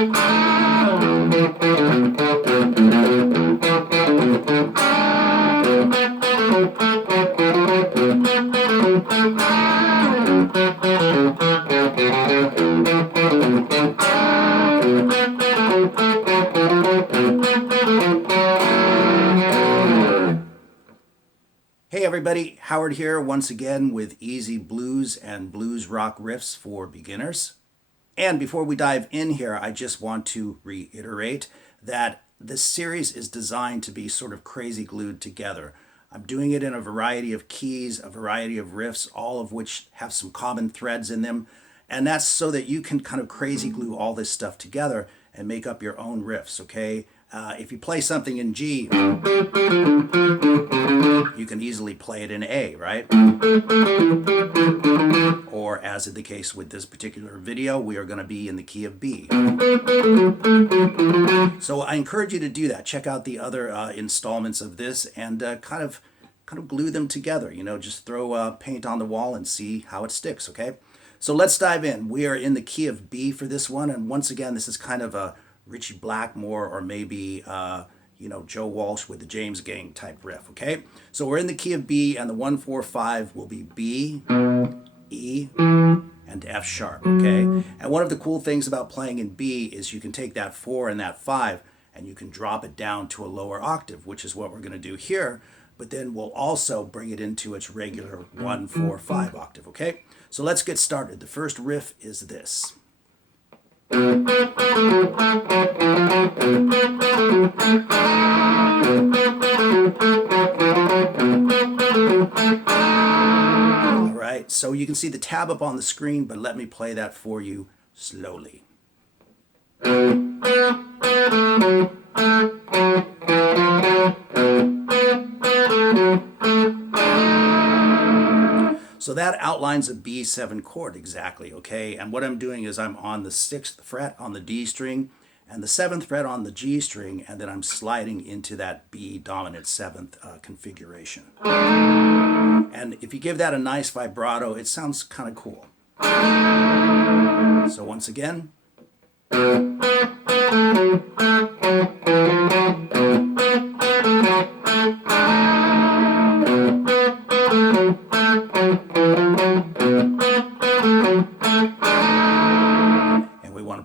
Hey everybody, Howard here once again with easy blues and blues rock riffs for beginners. And before we dive in here, I just want to reiterate that this series is designed to be sort of crazy glued together. I'm doing it in a variety of keys, a variety of riffs, all of which have some common threads in them. And that's so that you can kind of crazy glue all this stuff together and make up your own riffs, okay? If you play something in G, you can easily play it in A, right? Or as is the case with this particular video, we are going to be in the key of B. So I encourage you to do that. Check out the other installments of this and kind of glue them together. You know, just throw paint on the wall and see how it sticks, okay? So let's dive in. We are in the key of B for this one, and once again, this is kind of a Richie Blackmore or maybe Joe Walsh with the James Gang type riff, okay? So we're in the key of B, and the 1, 4, 5 will be B, E, and F sharp, okay? And one of the cool things about playing in B is you can take that 4 and that 5 and you can drop it down to a lower octave, which is what we're going to do here, but then we'll also bring it into its regular 1, 4, 5 octave, okay? So let's get started. The first riff is this. All right, so you can see the tab up on the screen, but let me play that for you slowly. So that outlines a B7 chord exactly, okay? And what I'm doing is I'm on the 6th fret on the D string and the 7th fret on the G string, and then I'm sliding into that B dominant 7th configuration. And if you give that a nice vibrato, it sounds kind of cool. So once again.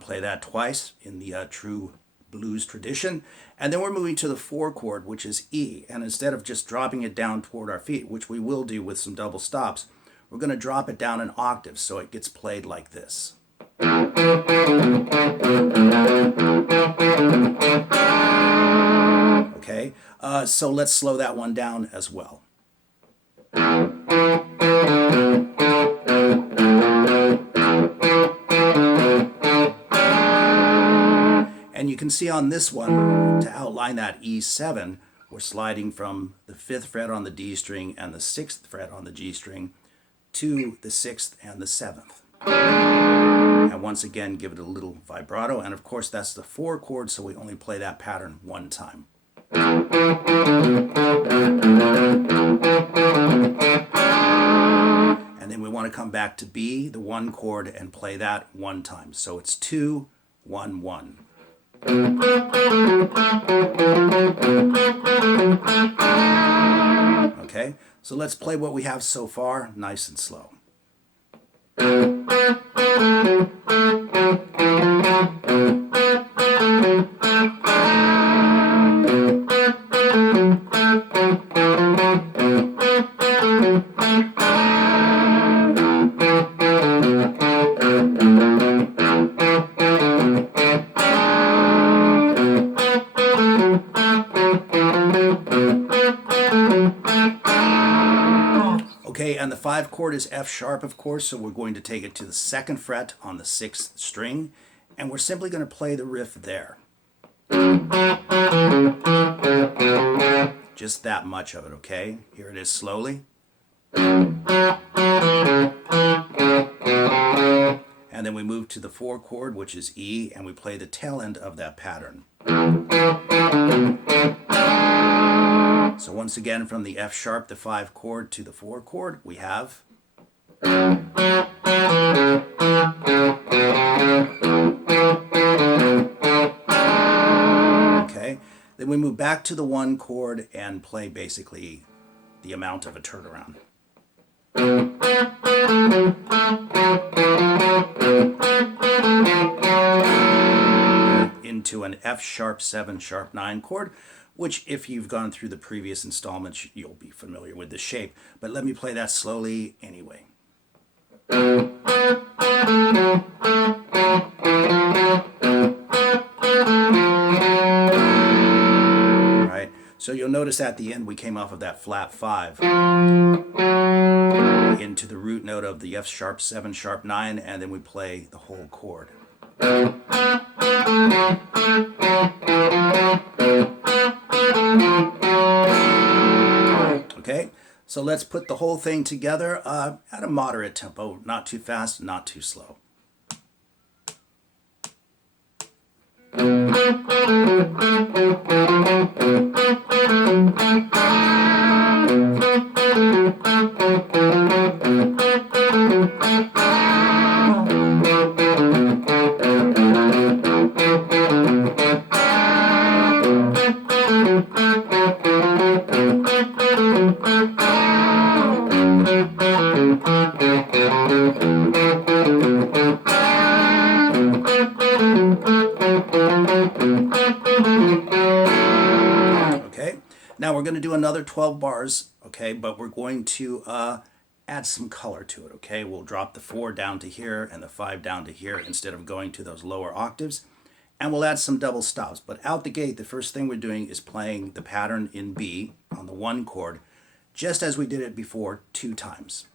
Play that twice in the true blues tradition. And then we're moving to the 4 chord, which is E. And instead of just dropping it down toward our feet, which we will do with some double stops, we're going to drop it down an octave so it gets played like this. Okay, so let's slow that one down as well. And you can see on this one, to outline that E7, we're sliding from the 5th fret on the D string and the 6th fret on the G string to the 6th and the 7th. And once again, give it a little vibrato. And of course, that's the 4 chord, so we only play that pattern one time. And then we want to come back to B, the 1 chord, and play that one time. So it's 2, 1, 1. Okay, so let's play what we have so far, nice and slow. Okay, and the 5 chord is F sharp, of course, so we're going to take it to the 2nd fret on the 6th string, and we're simply going to play the riff there. Just that much of it, okay? Here it is slowly. And then we move to the 4 chord, which is E, and we play the tail end of that pattern. So once again, from the F sharp, the 5 chord, to the 4 chord, we have. back to the one chord and play basically the amount of a turnaround. Into an F sharp 7 sharp 9 chord, which if you've gone through the previous installments, you'll be familiar with the shape. But let me play that slowly anyway. Right, so you'll notice at the end we came off of that flat 5 into the root note of the F sharp 7 sharp 9, and then we play the whole chord. Okay, so let's put the whole thing together at a moderate tempo, not too fast, not too slow. Okay, now we're going to do another 12 bars, okay, but we're going to add some color to it, okay? We'll drop the 4 down to here and the 5 down to here instead of going to those lower octaves, and we'll add some double stops. But out the gate, the first thing we're doing is playing the pattern in B on the 1 chord, just as we did it before 2 times.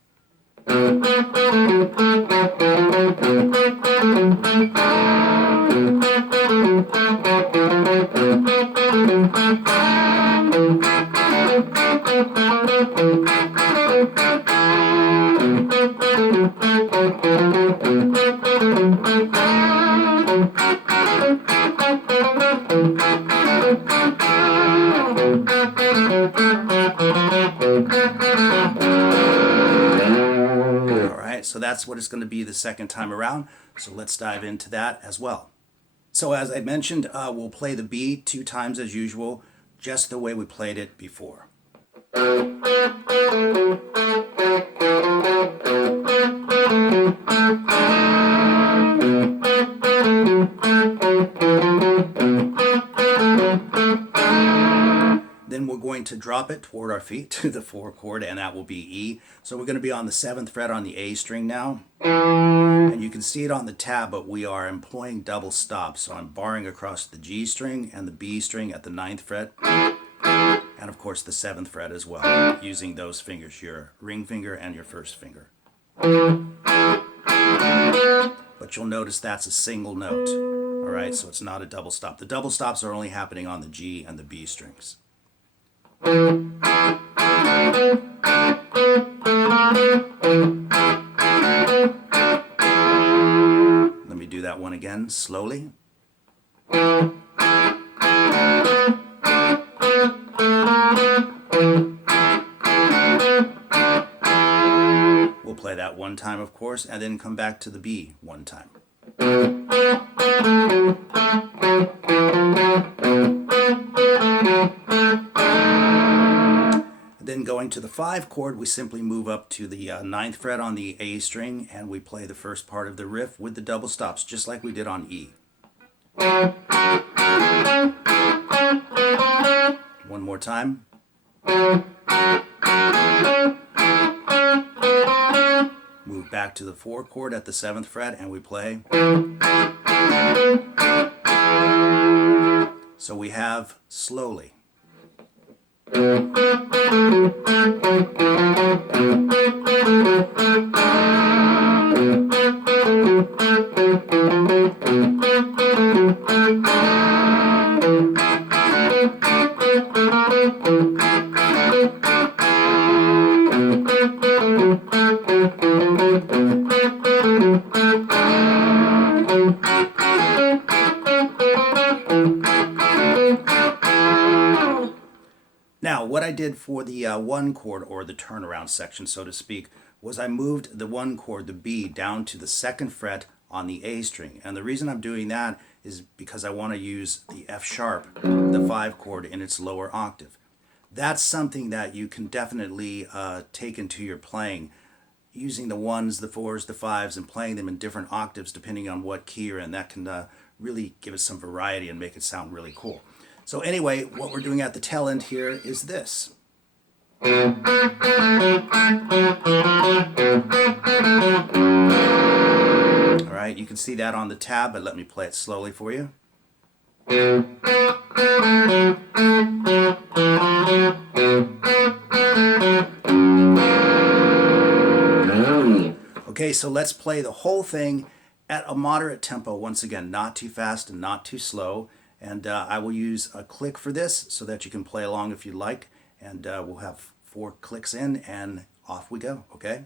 So that's what it's going to be the second time around. So let's dive into that as well. So as I mentioned, we'll play the B 2 times as usual, just the way we played it before. Then we're going to drop it toward our feet to the 4 chord, and that will be E. So we're going to be on the 7th fret on the A string now. And you can see it on the tab, but we are employing double stops. So I'm barring across the G string and the B string at the 9th fret. And of course the 7th fret as well, using those fingers, your ring finger and your first finger. But you'll notice that's a single note. All right, so it's not a double stop. The double stops are only happening on the G and the B strings. Let me do that one again, slowly. We'll play that one time, of course, and then come back to the B one time. Then going to the 5 chord, we simply move up to the 9th fret on the A string, and we play the first part of the riff with the double stops, just like we did on E. One more time. Move back to the 4 chord at the 7th fret, and we play. So we have slowly. Now, what I did for the 1 chord, or the turnaround section, so to speak, was I moved the 1 chord, the B, down to the 2nd fret on the A string. And the reason I'm doing that is because I want to use the F sharp, the 5 chord, in its lower octave. That's something that you can definitely take into your playing, using the 1s, the 4s, the 5s, and playing them in different octaves depending on what key you're in. That can really give it some variety and make it sound really cool. So anyway, what we're doing at the tail end here is this. All right, you can see that on the tab, but let me play it slowly for you. Okay, so let's play the whole thing at a moderate tempo. Once again, not too fast and not too slow. And I will use a click for this so that you can play along if you like. And we'll have 4 clicks in and off we go, okay?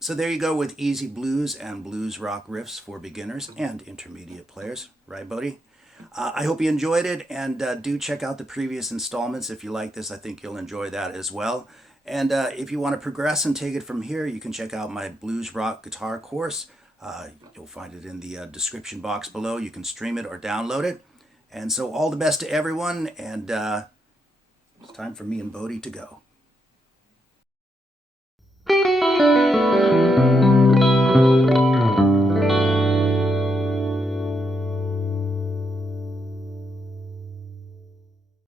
So there you go with easy blues and blues rock riffs for beginners and intermediate players. Right, Bodie? I hope you enjoyed it, and do check out the previous installments. If you like this, I think you'll enjoy that as well. And if you want to progress and take it from here, you can check out my blues rock guitar course. You'll find it in the description box below. You can stream it or download it. And so all the best to everyone, and it's time for me and Bodie to go.